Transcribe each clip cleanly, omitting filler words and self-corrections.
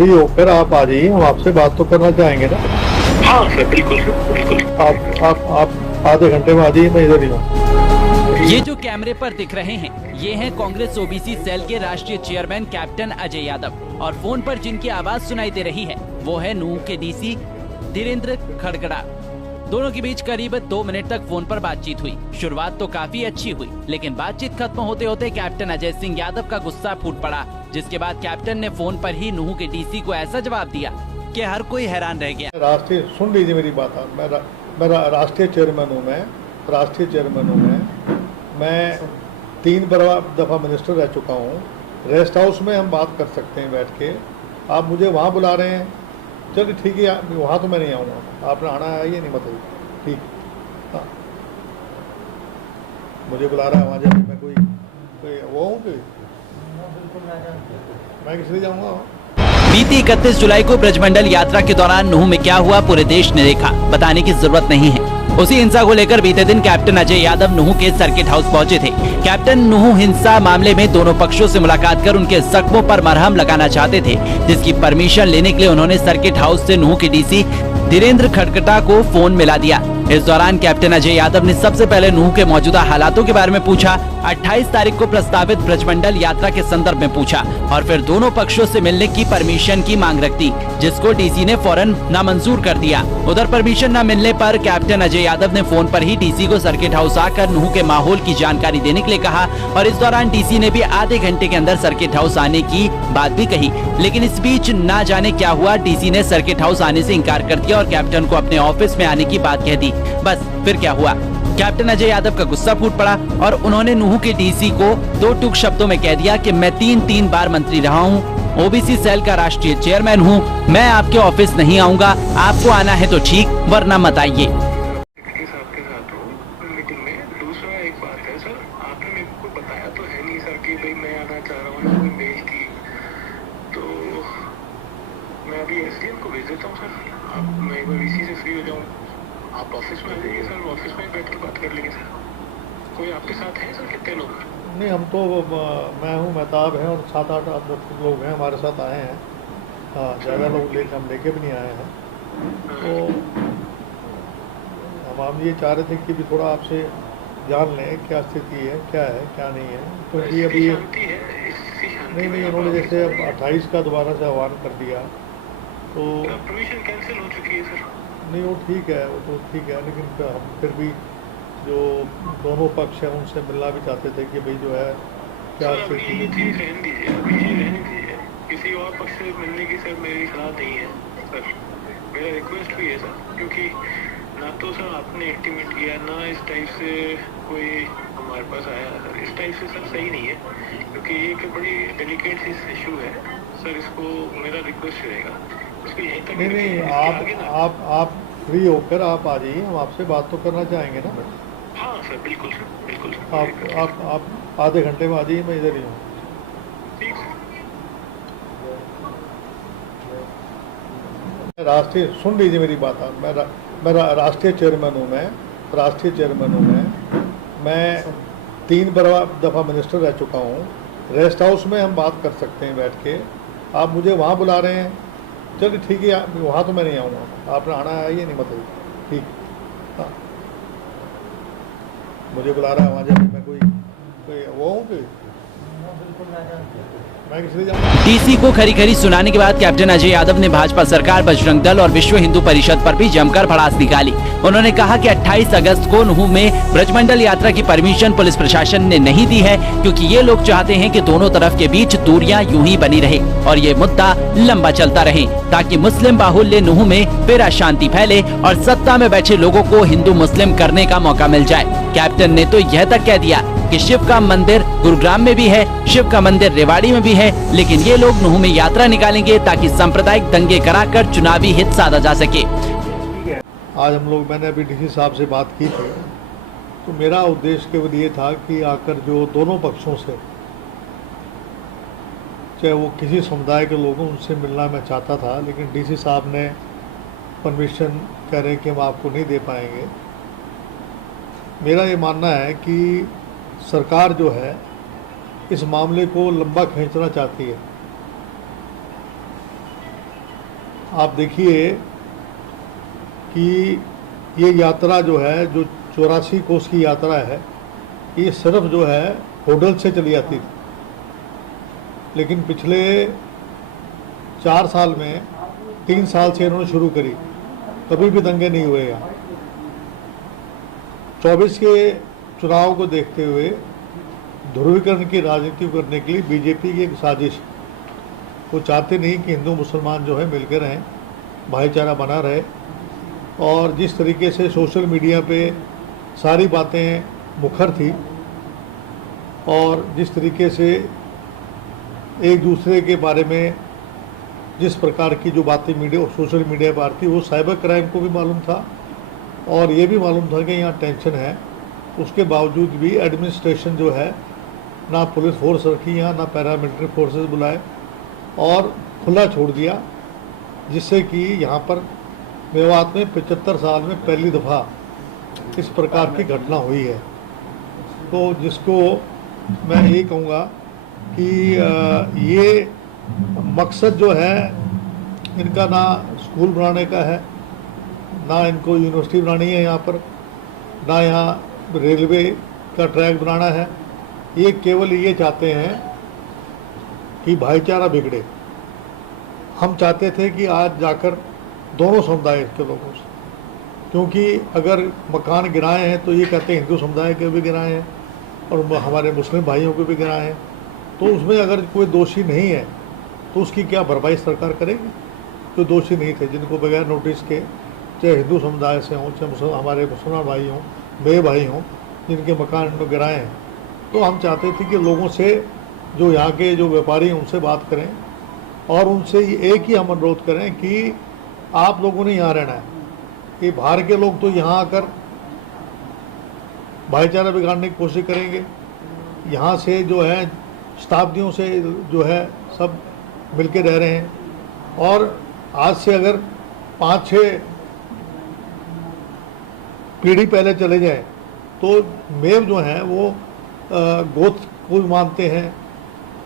Free होकर आप आ जाइए, हम आपसे बात तो करना चाहेंगे ना। हाँ सर, बिल्कुल सर, बिल्कुल। आप आधे घंटे में आ जाइए, मैं इधर ही हूँ। ये जो कैमरे पर दिख रहे हैं, ये हैं कांग्रेस ओबीसी सेल के राष्ट्रीय चेयरमैन कैप्टन अजय यादव, और फोन पर जिनकी आवाज सुनाई दे रही है वो है नूंह के डीसी धीरेन्द्र खड़गड़ा। दोनों के बीच करीब 2 मिनट तक फोन पर बातचीत हुई। शुरुआत तो काफी अच्छी हुई, लेकिन बातचीत खत्म होते होते कैप्टन अजय सिंह यादव का गुस्सा फूट पड़ा, जिसके बाद कैप्टन ने फोन पर ही नूंह के डीसी को ऐसा जवाब दिया कि हर कोई हैरान रह गया। राष्ट्रीय, सुन लीजिए मेरी बात, मैं राष्ट्रीय चेयरमैन हूँ। राष्ट्रीय चेयरमैन हूँ मैं 3 दफ़ा मिनिस्टर रह चुका हूँ। रेस्ट हाउस में हम बात कर सकते हैं बैठ के। आप मुझे वहाँ बुला रहे हैं, चलिए ठीक है, वहाँ तो मैं नहीं आऊँगा। आपने आना है ये नहीं बताइए, ठीक। हाँ, मुझे बुला रहा है वहाँ जाके मैं कोई वो हूँ कि मैं किस लिए जाऊँगा। बीती 31 जुलाई को ब्रजमंडल यात्रा के दौरान नूंह में क्या हुआ पूरे देश ने देखा, बताने की जरूरत नहीं है। उसी हिंसा को लेकर बीते दिन कैप्टन अजय यादव नूंह के सर्किट हाउस पहुंचे थे। कैप्टन नूंह हिंसा मामले में दोनों पक्षों से मुलाकात कर उनके जख्मों पर मरहम लगाना चाहते थे, जिसकी परमिशन लेने के लिए उन्होंने सर्किट हाउस से नूंह के डीसी धीरेन्द्र खड़गटा को फोन मिला दिया। इस दौरान कैप्टन अजय यादव ने सबसे पहले नूंह के मौजूदा हालातों के बारे में पूछा, 28 तारीख को प्रस्तावित ब्रजमंडल यात्रा के संदर्भ में पूछा, और फिर दोनों पक्षों से मिलने की परमिशन की मांग रख दी, जिसको डीसी ने फौरन नामंजूर कर दिया। उधर परमिशन न मिलने पर कैप्टन अजय यादव ने फोन पर ही डीसी को सर्किट हाउस आकर नूंह के माहौल की जानकारी देने के लिए कहा, और इस दौरान डीसी ने भी आधे घंटे के अंदर सर्किट हाउस आने की बात भी कही। लेकिन इस बीच ना जाने क्या हुआ, डीसी ने सर्किट हाउस आने से इनकार कर दिया और कैप्टन को अपने ऑफिस में आने की बात कह दी। बस फिर क्या हुआ, कैप्टन अजय यादव का गुस्सा फूट पड़ा और उन्होंने नूंह के डीसी को 2 टूक शब्दों में कह दिया कि मैं 3 बार मंत्री रहा हूँ, ओबीसी सेल का राष्ट्रीय चेयरमैन हूँ, मैं आपके ऑफिस नहीं आऊँगा, आपको आना है तो ठीक, वरना मत आइए। आपके साथ हूँ मीटिंग में। दूसरा एक बात है सर, आपने मेरे को बताया तो है नहीं सर कि भाई मैं आना चाह रहा हूँ, कोई मेल की, तो मैं अभी एसडीएम को भेज देता हूँ सर। मैं एक बार वीसी से फ्री हो जाऊँ, आप ऑफिस में आ जाइए सर, ऑफिस में बैठ के बात कर लेंगे सर। कोई आपके साथ है सर? कितने लोग? नहीं, हम तो मैं हूँ, मेहताब है और 7-8 लोग हैं हमारे साथ आए हैं। हाँ, ज़्यादा लोग हम लेके भी नहीं आए हैं। तो हम ये चाह रहे थे कि भी थोड़ा आपसे जान लें क्या स्थिति है, क्या है क्या नहीं है, क्योंकि अभी नहीं उन्होंने जैसे अब 28 का दोबारा से आह्वान कर दिया तो परमिशन कैंसिल हो चुकी है सर। नहीं, वो ठीक है, वो तो ठीक है, लेकिन हम फिर भी जो दोनों पक्ष हैं उनसे मिलना भी चाहते थे कि भाई जो है क्या स्थिति। ये चीज़ रहने दीजिए, अभी ये रहने दीजिए। किसी और पक्ष से मिलने की सर मेरी सलाह नहीं है सर, मेरा रिक्वेस्ट भी है सर, क्योंकि ना तो सर आपने इंटीमेट किया, ना इस टाइप से कोई हमारे पास आया सर। इस टाइप से सर सही नहीं है, क्योंकि ये एक बड़ी डेलिकेट इशू है सर। इसको मेरा रिक्वेस्ट रहेगा, इसको यहीं तक नहीं, आप फ्री होकर आप आ जाइए, हम आपसे बात तो करना चाहेंगे ना। हाँ सर, बिल्कुल सर, बिल्कुल सर। आप आधे घंटे में आ जाइए, मैं इधर ही हूँ। ठीक सर। राष्ट्रीय, सुन लीजिए मेरी बात, मैं राष्ट्रीय चेयरमैन हूँ। राष्ट्रीय चेयरमैन हूँ मैं 3 दफ़ा मिनिस्टर रह चुका हूँ। रेस्ट हाउस में हम बात कर सकते हैं बैठ के। आप मुझे वहाँ बुला रहे हैं, चलिए ठीक है, वहाँ तो मैं नहीं आऊँगा। आपने आना है ये नहीं बताइए, ठीक। हाँ, मुझे बुला रहा है वहाँ जाके मैं कोई वो हूँ कि मैं किस लिए जाऊँगा। डीसी को खरी खरी सुनाने के बाद कैप्टन अजय यादव ने भाजपा सरकार, बजरंग दल और विश्व हिंदू परिषद पर भी जमकर भड़ास निकाली। उन्होंने कहा कि 28 अगस्त को नूंह में ब्रजमंडल यात्रा की परमिशन पुलिस प्रशासन ने नहीं दी है, क्योंकि ये लोग चाहते हैं कि दोनों तरफ के बीच दूरियां यूं ही बनी रहे और ये मुद्दा लंबा चलता रहे, ताकि मुस्लिम बाहुल्य नूंह में फिर अशांति फैले और सत्ता में बैठे लोगों को हिंदू मुस्लिम करने का मौका मिल जाए। कैप्टन ने तो यह तक कह दिया कि शिव का मंदिर गुरुग्राम में भी है, शिव का मंदिर रेवाड़ी में भी है, लेकिन ये लोग नूंह में यात्रा निकालेंगे ताकि सांप्रदायिक दंगे कराकर चुनावी हित साधा जा सके। आज मैंने अभी डीसी साहब से बात की थी, तो मेरा उद्देश्य केवल ये था कि आकर जो दोनों पक्षों से, चाहे वो किसी समुदाय के लोगों, उनसे मिलना मैं चाहता था, लेकिन डीसी साहब ने परमिशन कह रहे कि हम आपको नहीं दे पाएंगे। मेरा ये मानना है कि सरकार जो है इस मामले को लंबा खींचना चाहती है। आप देखिए कि ये यात्रा जो है, जो 84 कोस की यात्रा है, ये सिर्फ जो है होटल से चली जाती थी, लेकिन पिछले 4 साल में 3 साल से इन्होंने शुरू करी, कभी भी दंगे नहीं हुए यहाँ। 24 के चुनाव को देखते हुए ध्रुवीकरण की राजनीति करने के लिए बीजेपी की एक साजिश। वो चाहते नहीं कि हिंदू मुसलमान जो है मिलकर रहें, भाईचारा बना रहे। और जिस तरीके से सोशल मीडिया पे सारी बातें मुखर थी और जिस तरीके से एक दूसरे के बारे में जिस प्रकार की जो बातें मीडिया सोशल मीडिया पर आती, वो साइबर क्राइम को भी मालूम था और ये भी मालूम था कि यहाँ टेंशन है। उसके बावजूद भी एडमिनिस्ट्रेशन जो है ना पुलिस फोर्स रखी यहाँ, ना पैरामिलिट्री फोर्सेस बुलाए और खुला छोड़ दिया, जिससे कि यहाँ पर मेवात में 75 साल में पहली दफ़ा इस प्रकार की घटना हुई है। तो जिसको मैं ये कहूँगा कि ये मकसद जो है इनका ना स्कूल बनाने का है, ना इनको यूनिवर्सिटी बनानी है यहाँ पर, ना यहाँ रेलवे का ट्रैक बनाना है। ये केवल ये चाहते हैं कि भाईचारा बिगड़े। हम चाहते थे कि आज जाकर दोनों समुदाय के लोगों से, क्योंकि अगर मकान गिराए हैं तो ये कहते हैं हिंदू समुदाय के भी गिराए हैं और हमारे मुस्लिम भाइयों के भी गिराए हैं, तो उसमें अगर कोई दोषी नहीं है तो उसकी क्या भरपाई सरकार करेगी? जो दोषी नहीं थे, जिनको बगैर नोटिस के, चाहे हिंदू समुदाय से हों, चाहे हमारे मुसलमान भाई हों, मेरे भाई हों, जिनके मकान में गिराए हैं, तो हम चाहते थे कि लोगों से, जो यहाँ के जो व्यापारी हैं, उनसे बात करें और उनसे एक ही हम अनुरोध करें कि आप लोगों ने यहाँ रहना है। ये बाहर के लोग तो यहाँ आकर भाईचारा बिगाड़ने की कोशिश करेंगे। यहाँ से जो है शताब्दियों से जो है सब मिलके रह रहे हैं और आज से अगर 5-6 पीढ़ी पहले चले जाए तो मेव जो हैं वो गोत्र को भी मानते हैं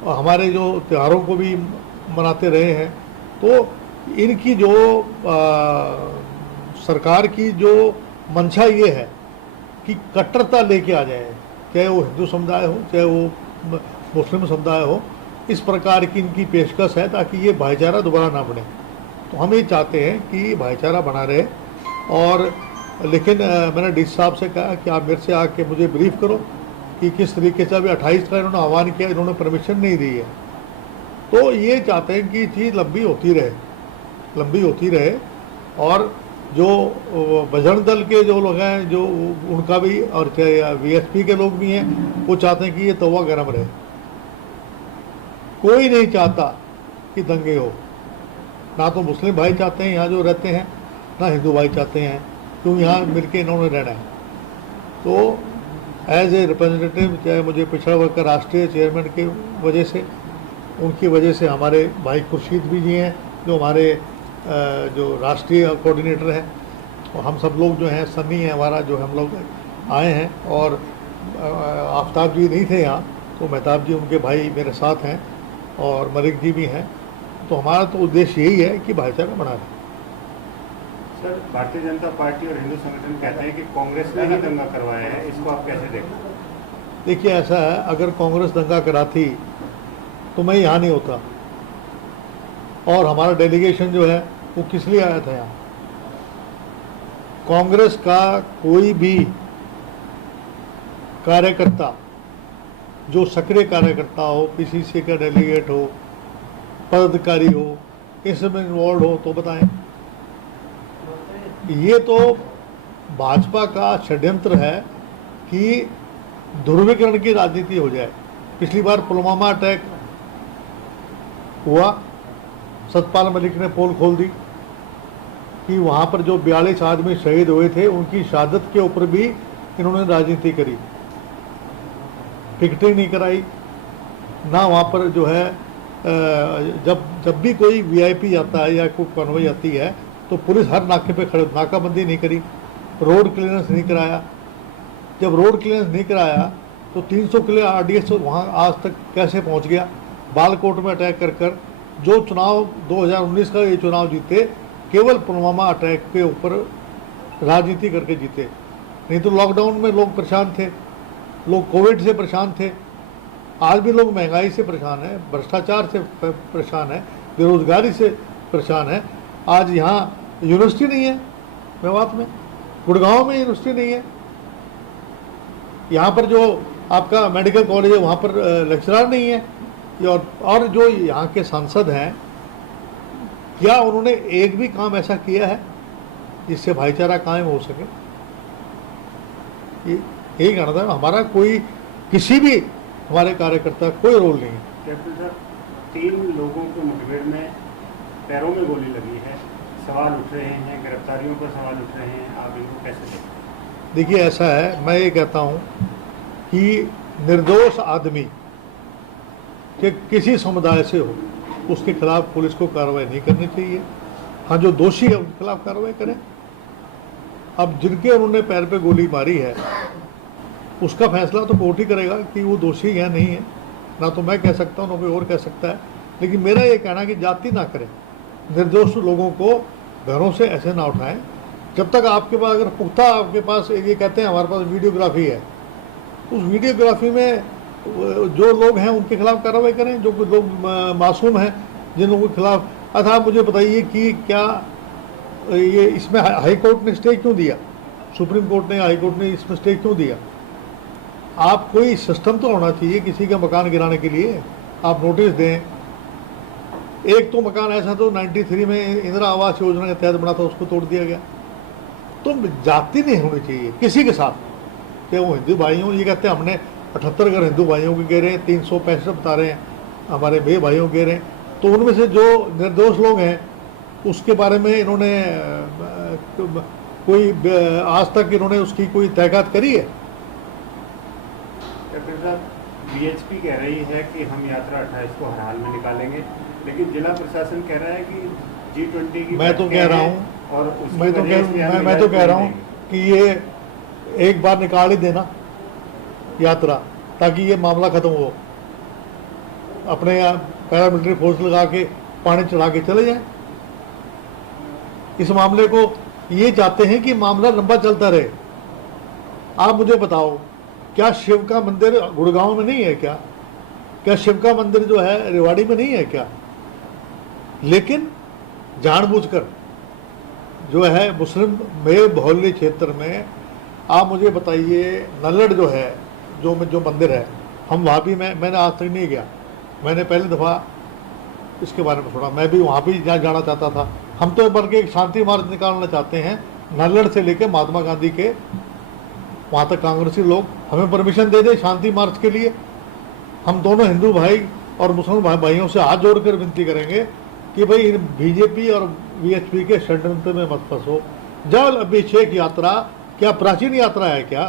और हमारे जो त्योहारों को भी मनाते रहे हैं। तो इनकी जो सरकार की जो मंशा ये है कि कट्टरता लेके आ जाए, चाहे वो हिंदू समुदाय हो, चाहे वो मुस्लिम समुदाय हो, इस प्रकार की इनकी पेशकश है ताकि ये भाईचारा दोबारा ना बने। तो हम ये चाहते हैं कि भाईचारा बना रहे। और लेकिन मैंने डी साहब से कहा कि आप मेरे से आके मुझे ब्रीफ करो कि किस तरीके से अभी 28 का इन्होंने आह्वान किया, इन्होंने परमिशन नहीं दी है। तो ये चाहते हैं कि चीज़ लंबी होती रहे और जो बजरंग दल के जो लोग हैं, जो उनका भी और वीएसपी के लोग भी हैं, वो चाहते हैं कि ये तवा गर्म रहे। कोई नहीं चाहता कि दंगे हो, ना तो मुस्लिम भाई चाहते हैं यहाँ जो रहते हैं, ना हिंदू भाई चाहते हैं, क्यों यहाँ मिलके इन्होंने रहना है। तो एज ए रिप्रेजेंटेटिव, चाहे मुझे पिछड़ा वर्ग का राष्ट्रीय चेयरमैन के वजह से, उनकी वजह से हमारे भाई खुर्शीद भी जी हैं जो हमारे जो राष्ट्रीय कोऑर्डिनेटर हैं, और हम सब लोग जो हैं, सनी है हमारा, जो हम लोग आए हैं। और आफ्ताब जी नहीं थे यहाँ, तो मेहताब जी उनके भाई मेरे साथ हैं और मलिक जी भी हैं। तो हमारा तो उद्देश्य यही है कि भाईचारा बना रहे। सर, भारतीय जनता पार्टी और हिंदू संगठन कहते हैं कि कांग्रेस ने ही दंगा करवाया है, इसको आप कैसे देखते हैं? देखिए, ऐसा है, अगर कांग्रेस दंगा कराती तो मैं यहाँ नहीं होता। और हमारा डेलीगेशन जो है वो किस लिए आया था यहाँ? कांग्रेस का कोई भी कार्यकर्ता जो सक्रिय कार्यकर्ता हो, पीसीसी का डेलीगेट हो, पदाधिकारी हो, इसमें इन्वॉल्व हो तो बताएं। ये तो भाजपा का षड्यंत्र है कि ध्रुवीकरण की राजनीति हो जाए। पिछली बार पुलवामा अटैक हुआ, सतपाल मलिक ने पोल खोल दी कि वहाँ पर जो 42 आदमी शहीद हुए थे, उनकी शहादत के ऊपर भी इन्होंने राजनीति करी, पिकेटिंग नहीं कराई ना। वहाँ पर जो है जब भी कोई वीआईपी जाता है या कोई कॉन्वॉय आती है तो पुलिस हर नाके पे खड़े, नाकाबंदी नहीं करी, रोड क्लियरेंस नहीं कराया। जब रोड क्लियरेंस नहीं कराया तो 300 किलो आरडीएक्स वहाँ आज तक कैसे पहुँच गया? बालकोट में अटैक कर जो चुनाव 2019 का ये चुनाव जीते केवल पुलवामा अटैक के ऊपर राजनीति करके जीते। नहीं तो लॉकडाउन में लोग परेशान थे, लोग कोविड से परेशान थे, आज भी लोग महंगाई से परेशान है, भ्रष्टाचार से परेशान है, बेरोजगारी से परेशान है। आज यहाँ यूनिवर्सिटी नहीं है, मेवात में, गुड़गांव में यूनिवर्सिटी नहीं है। यहाँ पर जो आपका मेडिकल कॉलेज है वहाँ पर लेक्चरर नहीं है। और जो यहाँ के सांसद हैं, क्या उन्होंने एक भी काम ऐसा किया है जिससे भाईचारा कायम हो सके? ये कहना था हमारा, कोई किसी भी हमारे कार्यकर्ता कोई रोल नहीं है। कैप्टन साहब, 3 लोगों को मुठभेड़ में पैरों में गोली लगी है, सवाल उठ रहे हैं, गिरफ्तारियों पर सवाल उठ रहे हैं, आप इनको कैसे देखते हैं? देखिए, ऐसा है, मैं ये कहता हूँ कि निर्दोष आदमी कि किसी समुदाय से हो, उसके खिलाफ पुलिस को कार्रवाई नहीं करनी चाहिए। हाँ, जो दोषी है उनके खिलाफ कार्रवाई करें। अब जिनके उन्होंने पैर पे गोली मारी है उसका फैसला तो कोर्ट ही करेगा कि वो दोषी है नहीं है। ना तो मैं कह सकता हूँ, ना कोई और कह सकता है। लेकिन मेरा ये कहना कि जाति ना करें, निर्दोष लोगों को घरों से ऐसे ना उठाएं। जब तक आपके पास, अगर पुख्ता आपके पास, ये कहते हैं हमारे पास वीडियोग्राफी है, उस वीडियोग्राफी में जो लोग हैं उनके खिलाफ कार्रवाई करें, जो लोग मासूम हैं जिन लोगों के खिलाफ। अच्छा, आप मुझे बताइए कि क्या ये इसमें हाई कोर्ट ने स्टे क्यों दिया? सुप्रीम कोर्ट ने, हाई कोर्ट ने इसमें स्टे क्यों दिया? आप कोई सिस्टम तो होना चाहिए किसी का मकान गिराने के लिए, आप नोटिस दें। एक तो मकान ऐसा तो 93 में इंदिरा आवास योजना के तहत बना था, उसको तोड़ दिया गया। तो जाति नहीं होनी चाहिए किसी के साथ, चाहे वो हिंदू भाई हों। ये कहते हैं हमने 78 घर हिंदू भाइयों के गिरे, 365 बता रहे हैं हमारे बे भाइयों के गिरे। तो उनमें से जो निर्दोष लोग हैं उसके बारे में इन्होंने कोई आज तक इन्होंने उसकी कोई तहकीकात करी है? कैप्टन साहब, बीएचपी कह रही है कि हम यात्रा 28 को हर हाल में निकालेंगे, लेकिन जिला प्रशासन कह रहा है कि G20 की मैं तो कह रहा हूँ, और मैं तो कह रहा हूँ कि ये एक बार निकाल ही देना यात्रा, ताकि ये मामला खत्म हो। अपने पैरामिलिट्री फोर्स लगा के पानी चढ़ा के चले जाएं। इस मामले को ये चाहते हैं कि मामला लंबा चलता रहे। आप मुझे बताओ, क्या शिव का मंदिर गुड़गांव में नहीं है क्या? क्या शिव का मंदिर जो है रेवाड़ी में नहीं है क्या? लेकिन जानबूझकर जो है मुस्लिम मेल मोहल्ले क्षेत्र में, आप मुझे बताइए, नल्लड़ जो है, जो मंदिर है, हम वहाँ भी, मैंने आज तक नहीं गया, मैंने पहली दफ़ा इसके बारे में सुना। मैं भी वहाँ भी जाना चाहता था। हम तो बल्कि एक शांति मार्च निकालना चाहते हैं, नल्लड़ से लेकर महात्मा गांधी के वहाँ तक कांग्रेसी लोग हमें परमिशन दे दे शांति मार्च के लिए। हम दोनों हिंदू भाई और मुसलमान भाइयों से हाथ जोड़कर विनती करेंगे कि भाई बीजेपी और वीएचपी के षड्यंत्र में मत फंसो। जल अभिषेक यात्रा क्या प्राचीन यात्रा है क्या?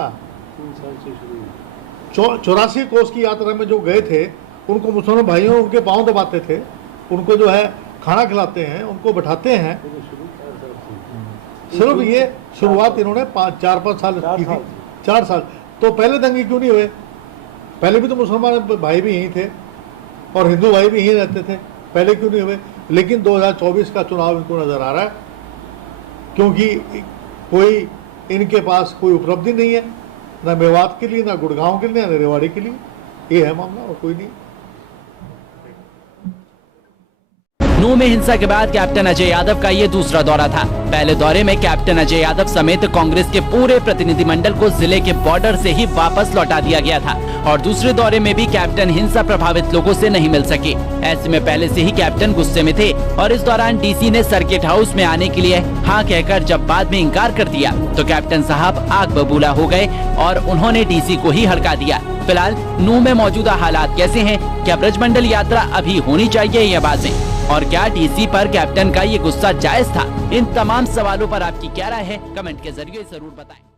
84 कोस की यात्रा में जो गए थे, उनको मुसलमान भाइयों उनके पांव दबाते थे, उनको जो है खाना खिलाते हैं, उनको बैठाते हैं। सिर्फ ये शुरुआत इन्होंने 4-5 साल की थी, 4 साल। तो पहले दंगे क्यों नहीं हुए? पहले भी तो मुसलमान भाई भी यहीं थे और हिंदू भाई भी यहीं रहते थे, पहले क्यों नहीं हुए? लेकिन 2024 का चुनाव इनको नजर आ रहा है, क्योंकि कोई इनके पास कोई उपलब्धि नहीं है, ना मेवात के लिए, ना गुड़गांव के लिए, ना रेवाड़ी के लिए। ये है मामला और कोई नहीं। नूह में हिंसा के बाद कैप्टन अजय यादव का ये दूसरा दौरा था। पहले दौरे में कैप्टन अजय यादव समेत कांग्रेस के पूरे प्रतिनिधिमंडल को जिले के बॉर्डर से ही वापस लौटा दिया गया था और दूसरे दौरे में भी कैप्टन हिंसा प्रभावित लोगों से नहीं मिल सके। ऐसे में पहले से ही कैप्टन गुस्से में थे और इस दौरान डीसी ने सर्किट हाउस में आने के लिए हाँ कहकर जब बाद में इंकार कर दिया तो कैप्टन साहब आग बबूला हो गए और उन्होंने डीसी को ही हड़का दिया। फिलहाल नूह में मौजूदा हालात कैसे हैं? क्या ब्रजमंडल यात्रा अभी होनी चाहिए या बातें? और क्या डीसी पर कैप्टन का ये गुस्सा जायज था? इन तमाम सवालों पर आपकी क्या राय है? कमेंट के जरिए जरूर बताएं।